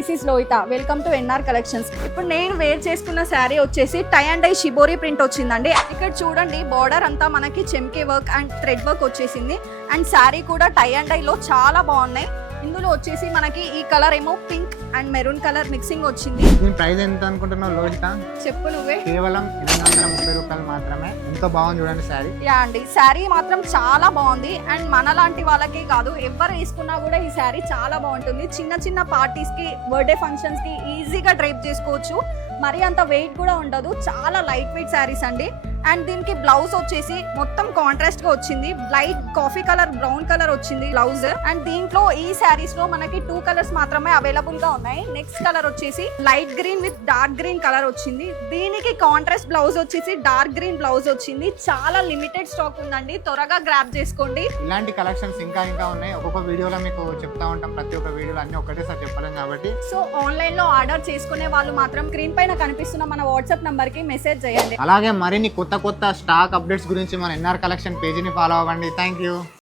This is Lohitha. Welcome to NR collections. ఇప్పుడు నేను wear చేసుకున్న శారీ వచ్చేసి tie and dye shibori print వచ్చిందండి. ఇక్కడ చూడండి బార్డర్ అంతా మనకి చెమ్కే వర్క్ అండ్ థ్రెడ్ వర్క్ వచ్చేసింది. అండ్ శారీ కూడా టై అండ్ డైలో చాలా బాగున్నాయి. ఇందులో వచ్చేసి మనకి ఈ కలర్ ఏమో pink and maroon colour mixing వచ్చింది. దీని ప్రైస్ ఎంత అనుకుంటున్నావు లోహిత? చెప్పు నువ్వే. కేవలం 230 రూపాయలు మాత్రమే. ఎంతో బాగుంది చూడండి శారీ. యా అండి, శారీ మాత్రం చాలా బాగుంది. అండ్ మన లాంటి వాళ్ళకే కాదు, ఎవరు వేసుకున్నా కూడా ఈ శారీ చాలా బాగుంటుంది. చిన్న చిన్న పార్టీస్ కి, బర్త్డే ఫంక్షన్స్ కి ఈజీగా డ్రైప్ చేసుకోవచ్చు. మరి అంత వెయిట్ కూడా ఉండదు. చాలా లైట్ వెయిట్ శారీస్ అండి. అండ్ దీనికి బ్లౌజ్ వచ్చేసి మొత్తం కాంట్రాస్ట్ గా వచ్చింది. Light coffee colour, brown colour వచ్చింది బ్లౌజ్. అండ్ దీంట్లో ఈ శారీస్ లో మనకి 2 కలర్స్ మాత్రమే అవైలబుల్ గా ఉన్నాయి. నెక్స్ట్ కలర్ వచ్చేసి light green with dark green colour వచ్చింది. దీనికి కాంట్రాస్ట్ బ్లౌజ్ వచ్చేసి డార్క్ గ్రీన్ బ్లౌజ్ వచ్చింది. చాలా లిమిటెడ్ స్టాక్ ఉందండి, త్వరగా గ్రాబ్ చేసుకోండి. ఇలాంటి కలెక్షన్స్ ఇంకా ఉన్నాయి. ఒక్కొక్క వీడియోలో మీకు చెప్తా ఉంటాం. ప్రతి ఒక్క వీడియోలో అన్ని ఒకటేసారి చెప్పలేం కాబట్టి సో ఆన్లైన్ లో ఆర్డర్ చేసుకునే వాళ్ళు మాత్రం స్క్రీన్ పైన కనిపిస్తున్న మన వాట్సాప్ నంబర్ కి మెసేజ్ చేయండి. అలాగే మరిన్ని కొత్త స్టాక్ అప్డేట్స్ గురించి మన ఎన్ఆర్ కలెక్షన్ పేజీని ఫాలో అవ్వండి. Thank you.